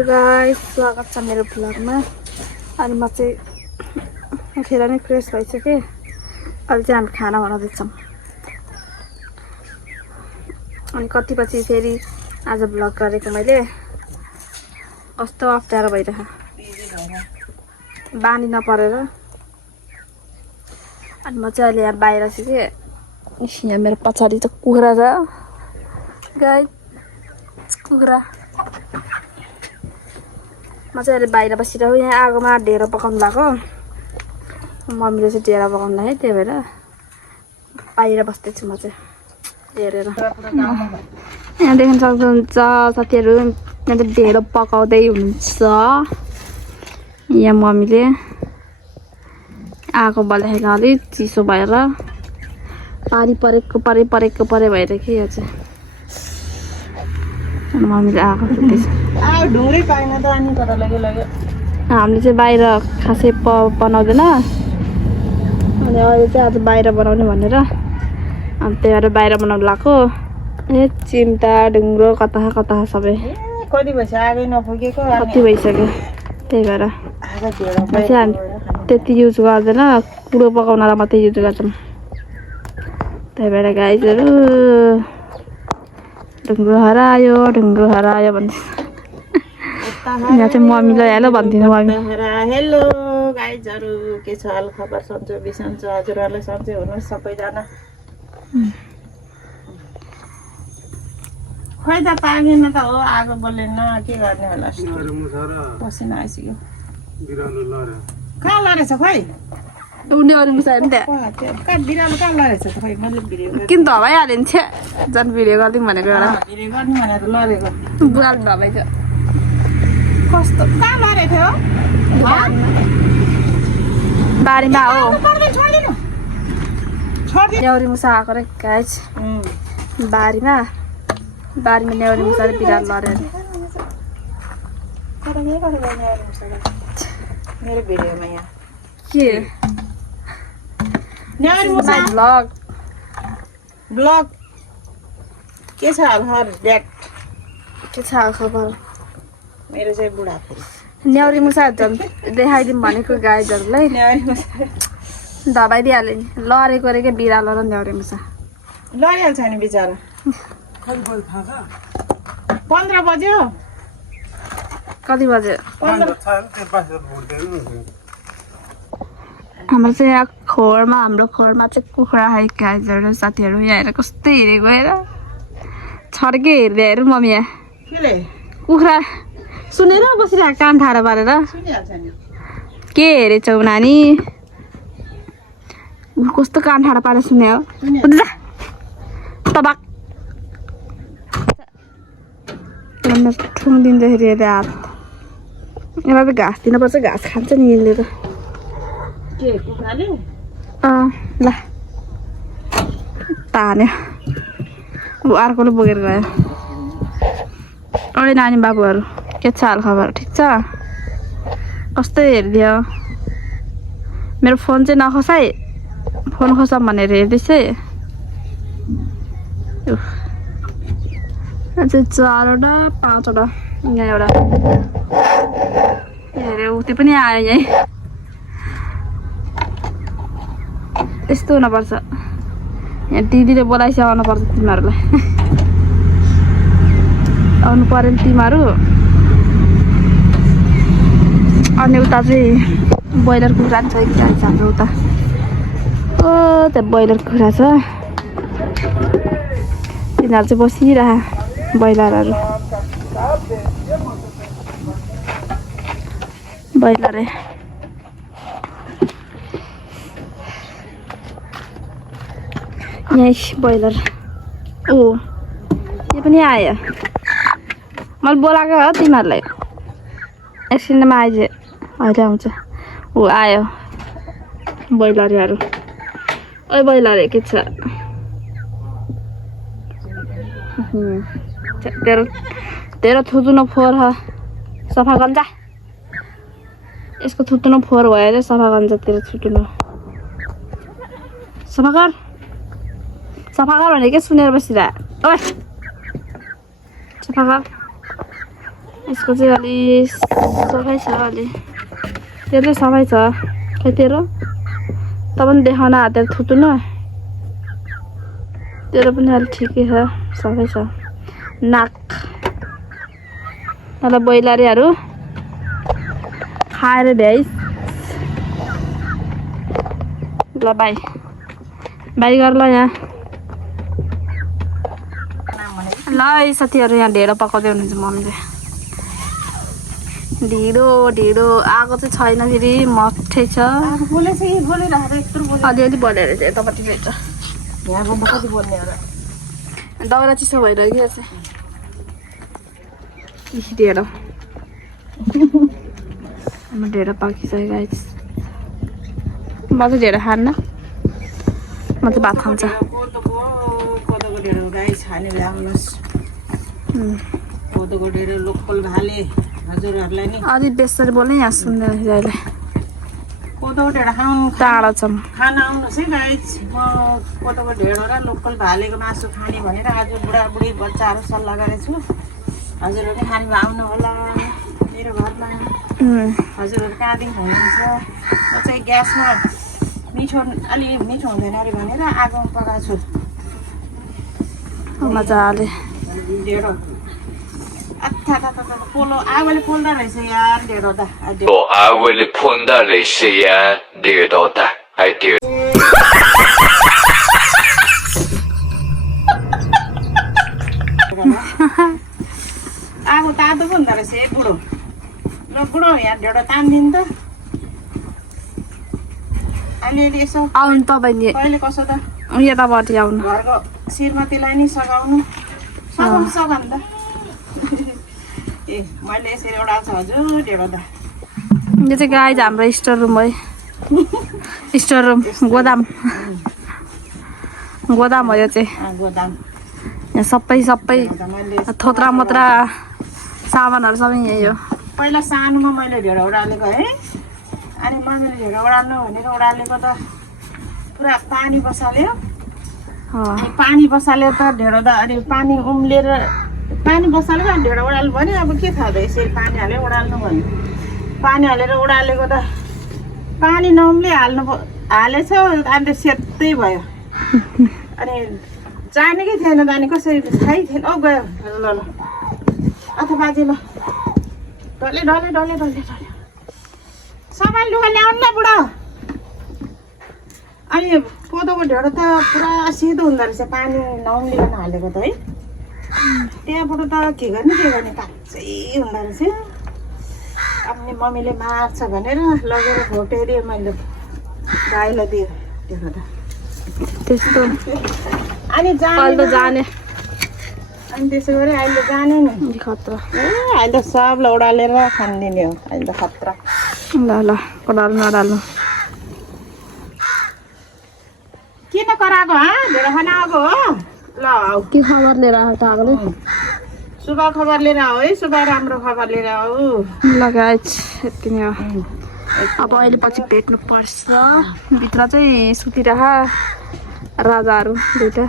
Hello guys, स्वागत छ मेरो भ्लगमा। अनि म चाहिँ उठेर नै फ्रेस भइसकेँ। अहिले चाहिँ हामी खाना बनाउँदैछौँ। अनि कति पछि फेरि आज भ्लग गरेको मैले। कस्तो अप्ठ्यारो भइरहेको बानी नपरेर। अनि म चाहिँ अहिले यहाँ बाहिर छु कि यहाँ मेरो पछाडि चाहिँ कुखुरा छ गाइस, कुखुरा। म चाहिँ अहिले बाहिर बसिरहेको। यहाँ आगोमा ढेँडो पकाउनु भएको। मम्मीले चाहिँ ढेँडो पकाउनु लाग्यो, त्यही भएर बाहिर बस्दैछु म चाहिँ हेरेर। यहाँ देख्न सक्नुहुन्छ साथीहरू, यहाँ चाहिँ ढेँडो पकाउँदै हुनुहुन्छ। यहाँ मम्मीले आगो बल्दाखेरि अलिक चिसो भएर पानी परेको भएर कि यो चाहिँ मम्मीले आगो फुट्दैछ। ढुङ्ग्रै पाएन त अनि कता लाग्यो। हामीले चाहिँ बाहिर खासै बनाउँदैन। अनि अहिले चाहिँ आज बाहिर बनाउने भनेर अनि त्यही भएर बाहिर बनाउनु लाग्यो। चिम्टा ढुङ्ग्रो कता सबै कति भइसक्यो आगै नफुकेको। कति भइसक्यो, त्यही भएर चाहिँ हामी त्यति युज गर्दैन। कुरो पकाउनलाई मात्रै युज गर्छौँ। त्यही भएर गाइजहरू ढुङ्ग्रो हरायो भन्दैछ। यहाँ चाहिँ मम्मीलाई हेलो भन्दिनँ। मम्मी हेलो गाइजहरू, के छ हाल खबर? सन्चो बिसन्चो हजुरहरूलाई सन्चै हुनुहोस् सबैजना। खोइ त पाकेन त हो, आगो बलेन, के गर्ने होला। पसिना आइसक्यो। कहाँ लडेछ खोइ? उनीहरू मिसायो नि त्यहाँ कहाँ बिरालो कहाँ लडेछ त? खोइ मैले भिडियो किन धपाइहाल्यो नि छ्या। झन् भिडियो गरिदिउँ भनेको एउटा भिडियो गर्नु भनेर लडेको। बुढाले धपाइथ्यो। कस्तो कहाँ लडेको थियो? बारीमा हो। छोडिदिनु। न्याउरी मुसा आएको रे गाइस। बारीमा न्याउरी मुसाले बिरालो लड्यो अरे। मेरो भिडियोमा यहाँ के ब्लग के छ हाल ड्याट? के छ खबर? मेरो चाहिँ बुढाको न्याउरी मुसा झन् देखाइदिउँ भनेको गाइजहरूलाई। धपाइदिइहाल्यो नि, लडेको रे के बिरालो र न्याउरी मुसा। लडिहाल्छ नि बिचरा। 15 बज्यो। कति बज्यो? हाम्रो चाहिँ यहाँ हाम्रो खोरमा चाहिँ कुखुरा है गाइजहरू। साथीहरू यहाँ हेर कस्तो हेरेको हेर, छड्के हेर्दै हेर मम्मी। यहाँ कुखुरा सुनेर बसिरहेको कान ठाडो पारेर। के हेरेछौ नानी? कस्तो कान ठाडो पारेर सुन्यो तबाक। ठुङ दिँदाखेरि हेरे हात। यसलाई त घाँस दिनुपर्छ, घाँस खान्छ नि यसले त। ल तान्यो। अर्कोले बोकेर गयो। अरे नानी बाबुहरू, के छ हाल खबर? ठिक छ? कस्तो हेरिदियो? मेरो फोन चाहिँ नखसाइ, फोन खसाम भनेर हेर्दैछ है। चाहिँ 4वटा 5वटा यहाँ एउटा हेऱ्यो। त्यो पनि आयो यहीँ। यस्तो हुनुपर्छ। यहाँ दिदीले बोलाइसक्यो, आउनुपर्छ तिमीहरूलाई। आउनु पऱ्यो नि तिमीहरू। अनि उता चाहिँ ब्रोइलर कुखुरा नि छ कि जान्छ हाम्रो उता। त्यहाँ ब्रोइलर कुखुरा छ। तिनीहरू चाहिँ बसिरह ब्रोइलरहरू। ब्रोइलर यही ब्रोइलर। ओ यो पनि आयो। मैले बोलाएको हो तिमीहरूलाई। एकछिनमा आइज, अहिले आउँछ। ऊ आयो ब्रोइलरहरू। ओ ब्रोइलर के छ? तेरो थुतुनो फोहोर हो, सफा गन्जा। यसको थुतुनो फोहोर भयो अरे, सफा गन्जा तेरो थुतुनो। सफा कर भने के सुनेर बसिरह। ओए सफा कर। यसको चाहिँ अलि सफाइ छ अलि त्यो चाहिँ सफाइ छ खै तेरो त पनि देखाउन हातेर थुतु न तेरो पनि अलि ठिकै छ सफाइ छ नाक ल बैलारीहरू खाएर भ्याइस ल बाई बाई गर ल यहाँ ल है साथीहरू यहाँ ढेँडो पकाउँदै हुनुहुन्छ मम्मीले ढिँडो ढिँडो आगो चाहिँ छैन फेरि मठै छ अलिअलि बोलेर चाहिँ यतापट्टि फेर्छ दाउरा चिसो भइरहेको छ ढेँडो ढेँडो पाकिसक्यो गाइस म चाहिँ ढेँडो खान्न म चाहिँ भात खान्छ कोदोको ढेँडो लोकल भाले हजुरहरूलाई नि अलि बेसरी बोल्ने यहाँ सुन्दैन अहिले कोदोको ढेँडो टाढा छ खान आउनुहोस् है गाइस म कोदोको ढेँडो र लोकल भालेको मासु खाने भनेर आज बुढाबुढी बच्चाहरू सल्लाह गरेको छु हजुरहरू पनि खानु आउनु होला मेरो घरमा हजुरहरू कहाँदेखि हुनुहुन्छ म चाहिँ ग्यासमा मिठो अलि मिठो हुँदैन अरे भनेर आगोमा पकाएको छु मजाले ढेँडो पोलो आगोले पोल्दा रहेछ यार ढेँडो त आगोले पोल्दा रहेछ यार ढेँडो त आगो तातो पो हुँदो रहेछ है बुढो ल बुढो यहाँ ढेँडो तानिदिनु त अलिअलि यसो आउनु तपाईँ कहिले कसो त यतापट्टि आउनु घरको श्रीमतीलाई नि सघाउनु सघाउनु त ए मैले यसरी एउटा छ हजुर ढेँडो त यो चाहिँ गाइज हाम्रो स्टोर रुम है स्टोर रुम गोदाम गोदाम हो यो चाहिँ गोदाम यहाँ सबै थोत्रा मोत्रा सामानहरू सबै यही हो पहिला सानोमा मैले ढेँडो उडालेको है अनि मैले ढेँडो उडाल्नु भनेर उडालेको त पुरा पानी बसाल्यो अनि पानी बसाल्यो त ढेँडो त अनि पानी उम्लेर पानी बसाल्यो अनि ढेँडो उडाल्नु भने अब के थाहा त यसरी पानी हालेर उडाल्नु भने पानी हालेर उडालेको त पानी नउम्ले हालेछ अनि त सेतै भयो अनि जानेकै थिएन त अनि कसरी थाहै थिएन गयो ल ल अथवा बाजे ल डल्ले डल्ले डल्ले डल्ले डल्ले सामान लुगा ल्याउनु ल बुढो अनि कोदोको ढेँडो त पुरा सेतो हुँदो रहेछ पानी नउम्लिकन हालेको त है त्यहाँबाट त के गर्ने काँचै हुँदो रहेछ अनि मम्मीले मार्छ भनेर लगेर घोटेर मैले गाईलाई दिएँ ढेँडो त त्यस्तो अनि जाने अनि त्यसो गरी अहिले जाने नि खतरा अहिले त सबलाई उडालेर खानिदिने हो अहिले त खतरा ल ल कडाल्नु नडाल्नु किन कराएको ढेँडो खान आएको हो ल आऊ के खबर लिएर आएको आगोले शुभ खबर लिएर आऊ है शुभ राम्रो खबर लिएर आऊ ल गाइज यति नै हो अब अहिले पछि भेट्नु पर्छ भित्र चाहिँ सुतिरह राजाहरू दुइटा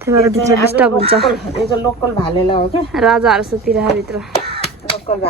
त्यही भएर भित्र डिस्टर्ब हुन्छ यो चाहिँ लोकल भालेलाई हो क्या राजाहरू सुतिरह भित्र लोकल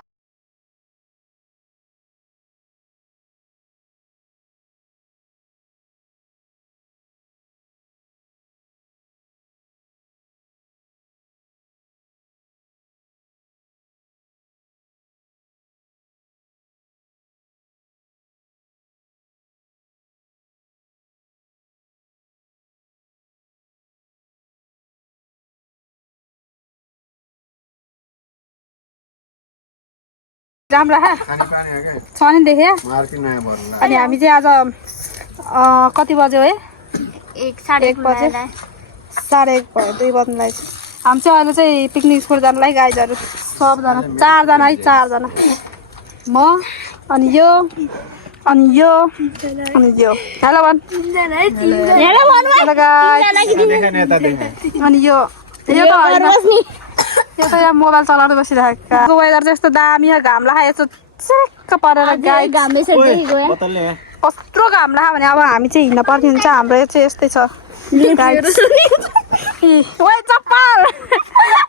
राम्रो छ नि देखे अनि हामी चाहिँ आज कति बज्यो है 1:30 बज्यो 1:30 भयो 2 बज्नुलाई हामी चाहिँ अहिले चाहिँ पिकनिक स्पोट जानलाई गाइजहरू सबजना 4 जना है 4 जना म अनि यो अनि यो हेलो भन अनि यो त यहाँ मोबाइल चलाएर बसिरहेको वेदर चाहिँ यस्तो दामी घाम लाग्यो यस्तो चिक्क परेर गाई कस्तो घाम लाग्यो भने अब हामी चाहिँ हिँड्न पर्ने हुन्छ हाम्रो चाहिँ यस्तै छ ओए चप्पल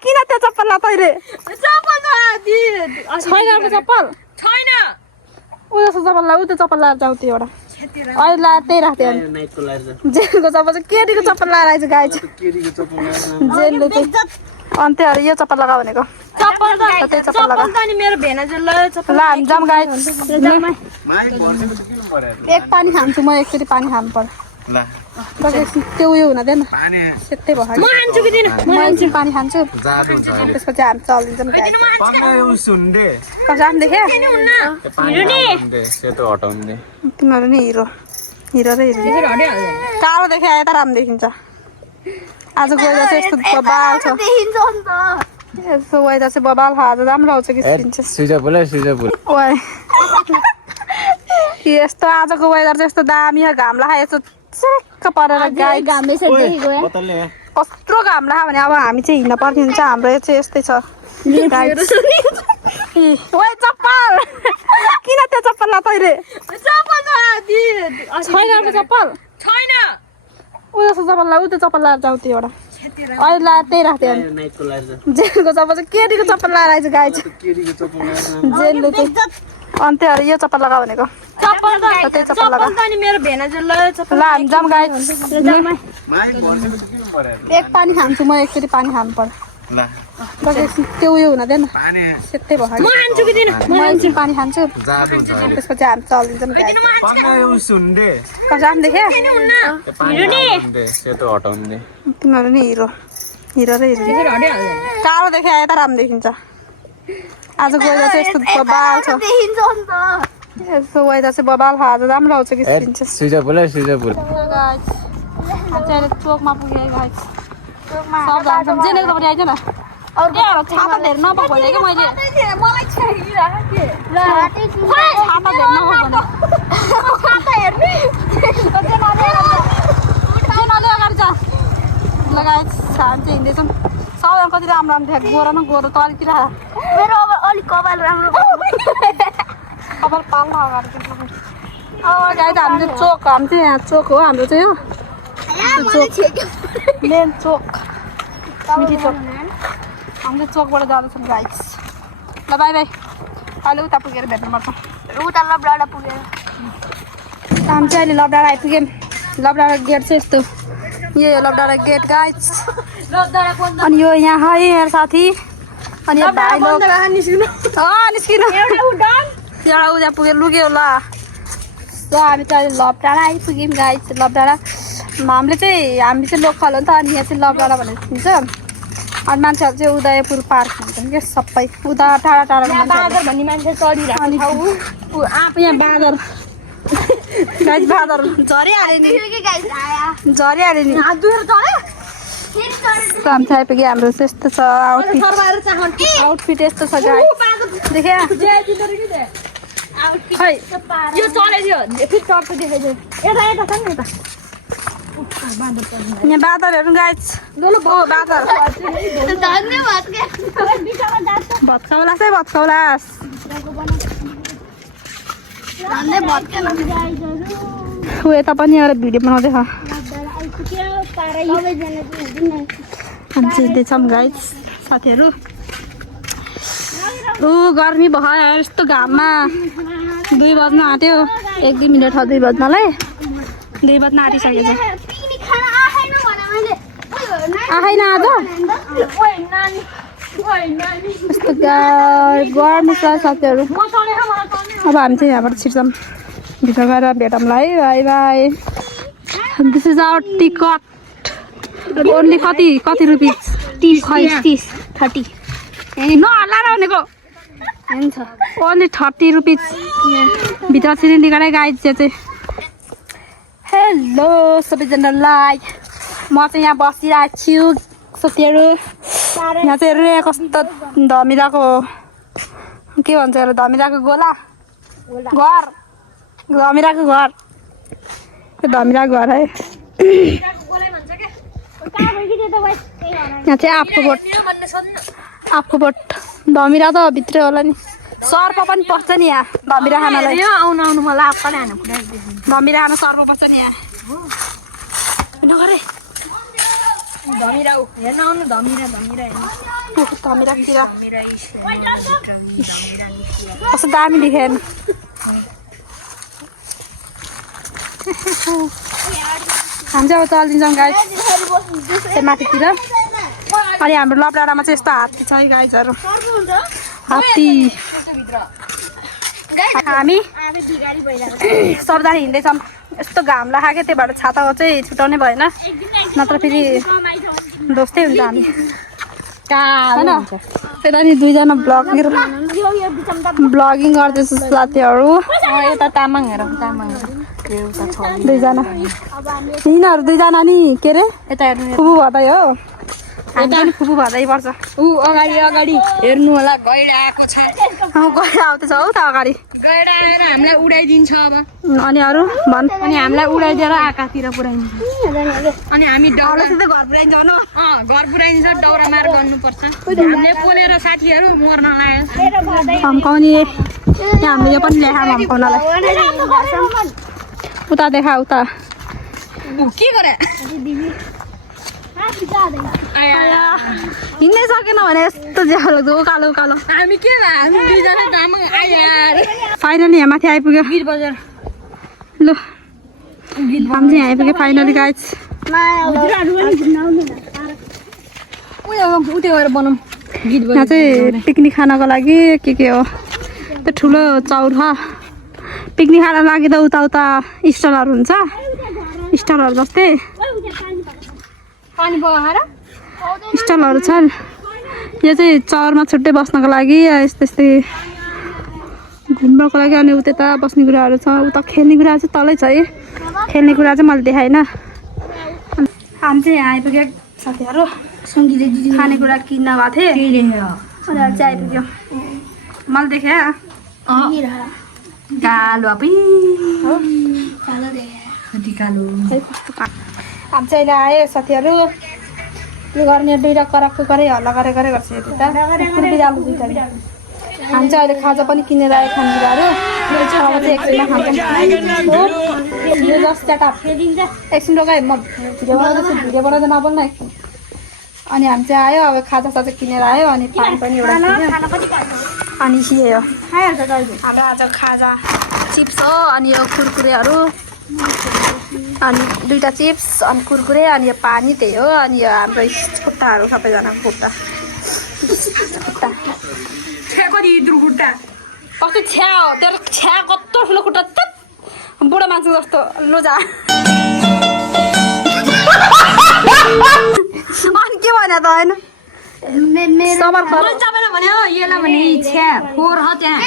किन त्यो चप्पल ला तैले छैन चप्पल छैन उयो जस्तो चप्पल ला उ त्यो चप्पल लाएर जाऊ त्यो एउटा अहिले ला त्यही राख्थ्यो जेलको चप्पल चाहिँ केटीको चप्पल लाएर आइज गाई जेलले चाहिँ अनि त्यो यो चप्पल लगा भनेको चप्पल त्यही चप्पल लगा नि मेरो भेनाजल चप्पल ला हामी जाम गाई एक पानी खान्छु म एकचोटि पानी खानु पर्यो त्यो उयो हुन दिएन सेतै भयो म खान्छु कि दिन म एकछिन पानी खान्छु त्यसपछि हामी चलिदिन्छौँ कसम देख्यो तिमीहरू नि हिरो हिरो र हिरो टाढो देख्यो यता राम्रो देखिन्छ आजको वेदर चाहिँ यस्तो बबाल छ यस्तो वेदर चाहिँ बबाल छ आज राम्रो आउँछ कि ओए यस्तो आजको वेदर चाहिँ यस्तो दामी घाम लाग्यो यस्तो चिक्क परेर गाई कस्तो घाम लाग्यो भने अब हामी चाहिँ हिँड्न पर्ने हुन्छ हाम्रो चाहिँ यस्तै छ ओए चप्पल किन त्यो चप्पल ला तैले छैन चप्पल छैन उयो जस्तो चप्पल ला उ त्यो चप्पल लाएर जाऊ त्यो एउटा अहिले ला त्यही राख्थ्यो जेलको चप्पल चाहिँ केटीको चप्पल लाएर आइज गाई जेलले चाहिँ अनि त्यो यो चप्पल लगा भनेको त्यही चप्पल लगा नि मेरो भेनाजल चप्पल ला हामी जाम गाई एक पानी खान्छु म एकचोटि पानी खानु पर्यो त्यो उयो हुन दिएन सेतै भयो म खान्छु कि दिन म एकछिन पानी खान्छु त्यसपछि हामी चलिदिन्छौँ गाई कसम देख्यो तिमीहरू नि हिरो हिरो र हिरो टाढो देख्यो यता राम्रो देखिन्छ आजको वेदर चाहिँ यस्तो बबाल छ यस्तो वेदर चाहिँ बबाल छ आज राम्रो आउँछ कि चोकमा पुगेँ गाइस सब जान्छौँ जेनेको तपाईँ आइज न छाता धेर नपाउ भने क्या मैले छाता धेर नपाउ भने अगाडि जा लगाए हामी चाहिँ हिँड्दैछौँ सबैजना कति राम्रो राम्रो थियो गोरो न गोरो त अलिकति राख मेरो अब अलिक कपाल राम्रो कपाल पाल्न अगाडि गाई त हामी चाहिँ चोक हामी चाहिँ यहाँ चोक हो हाम्रो चाहिँ हो मेन चोक मिठी चोक हामी चाहिँ चोकबाट जाँदैछौँ गाइस ल बाई बाई अहिले उता पुगेर भेट्नुपर्छ उता लबडाडा पुगेर हामी चाहिँ अहिले लबडाडा आइपुग्यौँ लबडाडा गेट चाहिँ यस्तो यो लबडाडा गेट गाइस अनि यो यहाँ है मेरो साथी अनि यो भाइ लोग निस्किनु एउटा उता पुगेर लुग्यो ल हामी चाहिँ अहिले लबडाडा आइपुग्यौँ गाइस लबडाडा हामी चाहिँ लोकल हो नि त अनि यहाँ चाहिँ लबडाडा भनेर चिन्छ अनि मान्छेहरू चाहिँ उदयपुर पार्क भन्छन् क्या सबै उता टाढा टाढाको बादर भन्ने मान्छे चढिरहेको अनि यहाँ बादर गाइस बादर झरिहाल्यो नि झरिहाल्यो नि हामी चाहिँ आइपुग्यो हाम्रो चाहिँ यस्तो छ आउटफिट यस्तो छ गाइस देख्या खै यो चलेको थियो फेरि चढ्छ देखाइदियो यता यता छ नि यता यहाँ बादरहरू गाइस बादर भत्काउलास है भत्काउलास ऊ यता पनि एउटा भिडियो बनाउँदै छ हामी हिँड्दैछौँ गाइस साथीहरू गर्मी भयो यस्तो घाममा 2 बज्न आँट्यो 1-2 मिनट छ 2 बज्नलाई 2 बज्न आँटिसकेको छ आएन आज यस्तो गर्मी छ साथीहरू अब हामी चाहिँ यहाँबाट छिर्छौँ भित्र गएर भेटौँला है bye bye this is our ticket only कति रुपिस 30 नहल्ला भनेको ओन्ली 30 रुपिस भित्र छिरिन्दी गरे गाइड चाहिँ हेलो सबैजनालाई म चाहिँ यहाँ बसिरहेको छु साथीहरू यहाँ चाहिँ रे कस्तो धमिराको के भन्छ यसलाई धमिराको गोला घर धमिराको घर त्यो धमिराको घर है यहाँ चाहिँ आफको बोट धमिरा त भित्रै होला नि सर्प पनि पस्छ नि यहाँ धमिरा खानालाई आउनु आउनु मलाई आप्पाले हान्नु पुऱ्याइदियो धमिरा खाना सर्प पस्छ नि यहाँ नगरे धमिरा हेर्न आउनु धमिरा धमिरा धमिरातिर कस्तो दामी देखेँ हामी चाहिँ अब चलिदिन्छौँ गाई त्यो माथितिर अनि हाम्रो लपडाँडामा चाहिँ यस्तो हात्ती छ है गाईहरू हात्ती हामी सर्दा हिँड्दैछौँ यस्तो घाम लाग्यो त्यही भएर छाता चाहिँ छुटाउनै भएन नत्र फेरि दोस्तै हुन्छ हामी होइन त्यता नि दुईजना ब्लगिङ गर्दैछ साथीहरू यता तामाङहरू तामाङहरू दुईजना यिनीहरू दुईजना नि के अरे यता हेर्नु फुपू भदै हो हामी पनि फुपू भदै पर्छ ऊ अगाडि अगाडि हेर्नु होला गैडा आएको छ गएर आउँदैछ हौ त अगाडि गैडा आएर हामीलाई उडाइदिन्छ अब अनि अरू भन् अनि हामीलाई उडाइदिएर आकाशतिर पुऱ्याइदिन्छ अनि हामी घर पुऱ्याइन्छ भनौँ घर पुऱ्याइदिन्छ दौरा मार गर्नुपर्छ हामीले पोलेर साथीहरू मर्न लाग्यो धम्काउने यहाँ हामीले यो पनि ल्याखा धम्काउनलाई उता देखा उता के गरे हिँड्नै सकेन भने यस्तो ज्यालो उकालो उकालो हामी के हामी दुईजना तामाङ आयो फाइनली यहाँ माथि आइपुग्यो गिर बजार ल हामी चाहिँ यहाँ आइपुग्यो फाइनली गाइज उतै गएर बनाऊँ गीत यहाँ चाहिँ पिकनिक खानको लागि के हो त्यो ठुलो चौर छ पिकनिक खान लागि त उता उता स्टलहरू हुन्छ स्टलहरू जस्तै पानी बगाएर स्टलहरू छन् यो चाहिँ चौरमा छुट्टै बस्नको लागि यस्तै यस्तै घुम्नको लागि अनि उता बस्ने कुराहरू छ उता खेल्ने कुरा चाहिँ तलै छ है खेल्ने कुरा चाहिँ मैले देखाएन हामी चाहिँ यहाँ आइपुग्यो साथीहरू खानेकुरा किन्न गएको थिएँ अनि चाहिँ आइपुग्यो मैले देखेँ कालो हामी चाहिँ अहिले आयो साथीहरू यो गर्ने दुईवटा कराएको गरे हल्ला गरे गर्छ यो दुईवटा बिरालो दुईवटा हामी चाहिँ अहिले खाजा पनि किनेर आयो खानेकुराहरू अब चाहिँ एकछिनमा खान्छौँ यो जस्ट च्याटअप एकछिन रोगाएँ म भिडियो बनाउँदैछु भिडियो बनाउँदा नबोल्न एकछिन अनि हामी चाहिँ आयो अब खाजा साजा किनेर आयो अनि पानी पनि एउटा अनि सियो हाम्रो आज खाजा चिप्स हो अनि यो कुरकुरेहरू अनि दुईवटा चिप्स अनि कुरकुरे अनि यो पानी त्यही हो अनि यो हाम्रो खुट्टाहरू सबैजनाको खुट्टा कति खुट्टा कस्तो छ्या हो तेरो छ्या कस्तो ठुलो खुट्टा बुढो मान्छे जस्तो लुजा अनि के भने त होइन भन्यो यसलाई भने छ्या फोर हो त्यहाँ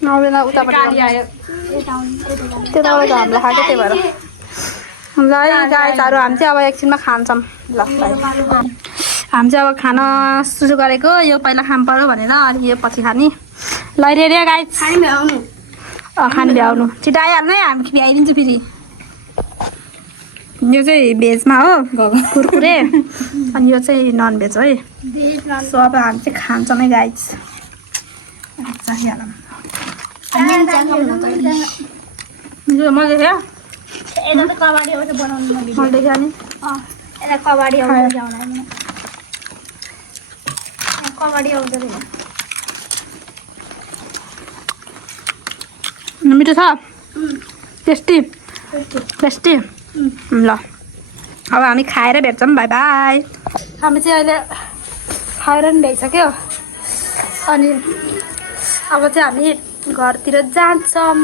नौबेला उताबाट आयो त्यताबाट हामीलाई खाएको त्यही भएर ल गाईहरू हामी चाहिँ अब एकछिनमा खान्छौँ ल हामी चाहिँ अब खाना सुरु गरेको यो पहिला खानु पऱ्यो भनेर अनि यो पछि खाने ल रे गाई खाने भ्याउनु छिटो आइहाल्नु है हामी भ्याइदिन्छु फेरि यो चाहिँ भेजमा हो कुरकुरे अनि यो चाहिँ नन भेज है सो अब हामी चाहिँ खान्छौँ है गाई चाहिहालौँ मैले देखेँ मैले देखेँ नि मिठो छ टेस्टी टेस्टी ल अब हामी खाएर भेट्छौँ बाई बाई हामी चाहिँ अहिले खाएर पनि भइसक्यो अनि अब चाहिँ हामी घरतिर जान्छौँ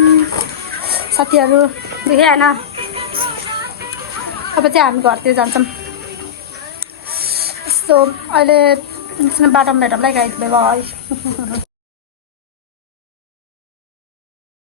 साथीहरू देखेँ होइन अब चाहिँ हामी घरतिर जान्छौँ यस्तो अहिले बाटोमा भेटौँला गाइड बाई